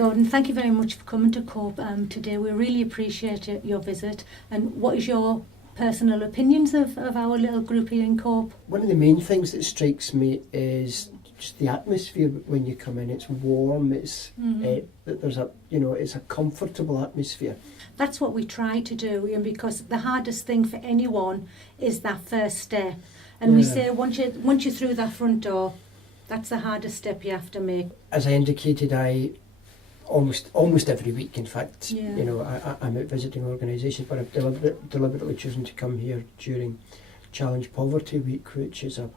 Gordon, thank you very much for coming to Cope today. We really appreciate your visit. And what is your personal opinions of our little group here in Cope? One of the main things that strikes me is just the atmosphere when you come in. It's warm. It's it's a comfortable atmosphere. That's what we try to do, Ian, because the hardest thing for anyone is that first step. And we say once you're through that front door, that's the hardest step you have to make. As I indicated, I almost every week, in fact, I'm out visiting organisations, but I've deliberately chosen to come here during Challenge Poverty Week, which is a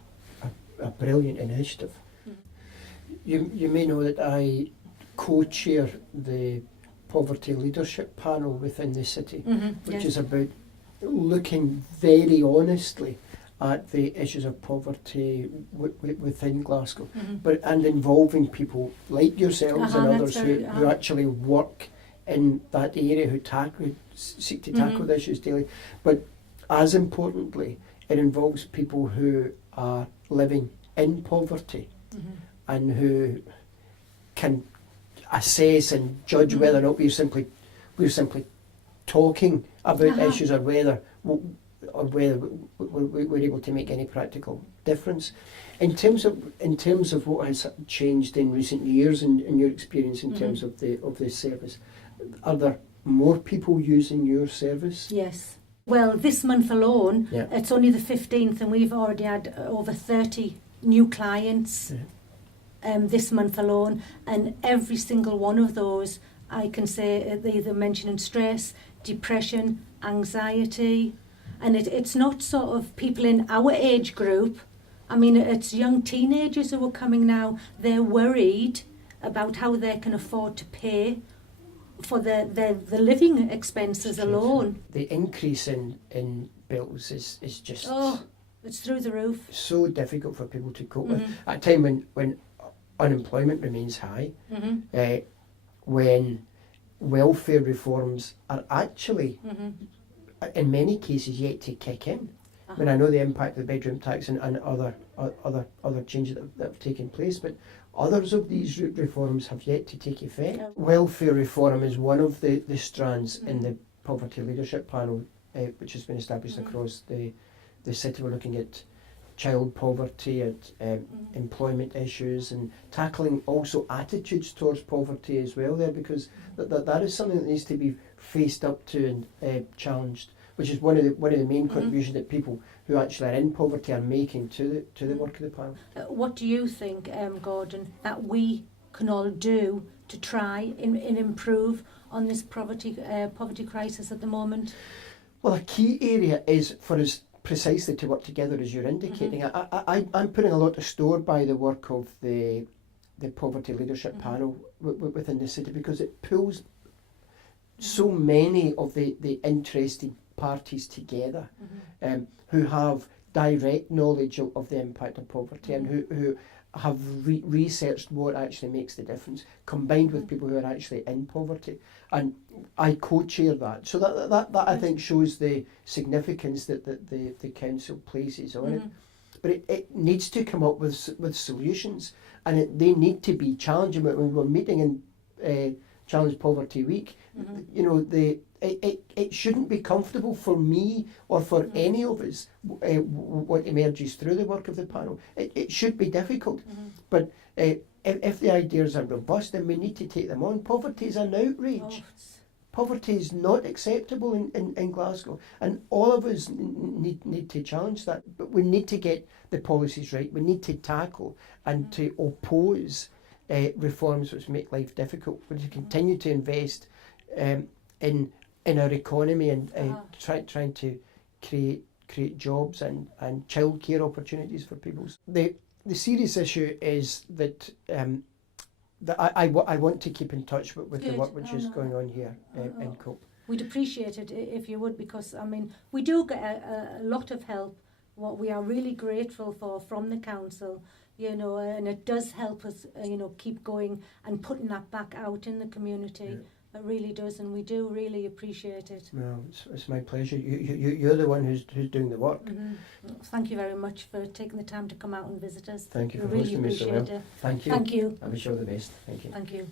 brilliant initiative. You may know that I co-chair the Poverty Leadership Panel within the city, which is about looking very honestly at the issues of poverty within Glasgow, and involving people like yourselves and others who actually work in that area, who seek to tackle the issues daily. But as importantly, it involves people who are living in poverty and who can assess and judge whether or not we're simply talking about issues, or whether we're able to make any practical difference. In terms of what has changed in recent years, in your experience in terms of the service, are there more people using your service? Yes. Well, this month alone, it's only the 15th, and we've already had over 30 new clients this month alone, and every single one of those, I can say, they either mentioning stress, depression, anxiety, and it's not sort of people in our age group. I mean, it's young teenagers who are coming now. They're worried about how they can afford to pay for the living expenses alone. The increase in bills is just... it's through the roof. So difficult for people to cope with. At a time when unemployment remains high, when welfare reforms are actually, in many cases, yet to kick in. I mean, I know the impact of the bedroom tax and other changes that have taken place, but others of these reforms have yet to take effect. Welfare reform is one of the strands in the Poverty Leadership Panel, which has been established across the city. We're looking at child poverty, at employment issues, and tackling also attitudes towards poverty as well there, because that is something that needs to be faced up to and challenged, which is one of the main contributions that people who actually are in poverty are making to the work of the panel. What do you think, Gordon, that we can all do to try and improve on this poverty crisis at the moment? Well, a key area is for us precisely to work together, as you're indicating. I'm putting a lot of store by the work of the Poverty Leadership Panel within the city, because it pulls so many of the interested parties together, who have direct knowledge of the impact of poverty, and who have researched what actually makes the difference, combined with people who are actually in poverty. And I co-chair that. So that I think shows the significance that the council places on it. But it needs to come up with solutions, and they need to be challenging. When we're meeting in Challenge Poverty Week, it shouldn't be comfortable for me or for any of us what emerges through the work of the panel. It should be difficult, but if the ideas are robust, then we need to take them on. Poverty is an outrage. Poverty is not acceptable in Glasgow, and all of us need to challenge that. But we need to get the policies right. We need to tackle and to oppose reforms which make life difficult. We need to continue to invest in our economy and trying to create jobs and childcare opportunities for people. The serious issue is that I want to keep in touch with the work which is going on here in Cope. We'd appreciate it if you would, because I mean we do get a lot of help. What we are really grateful for from the council, and it does help us, keep going and putting that back out in the community. Yeah. It really does, and we do really appreciate it. Well, it's my pleasure. You're the one who's doing the work. Thank you very much for taking the time to come out and visit us. Thank you for hosting me so well. Thank you. Thank you. I wish you all the best. Thank you. Thank you.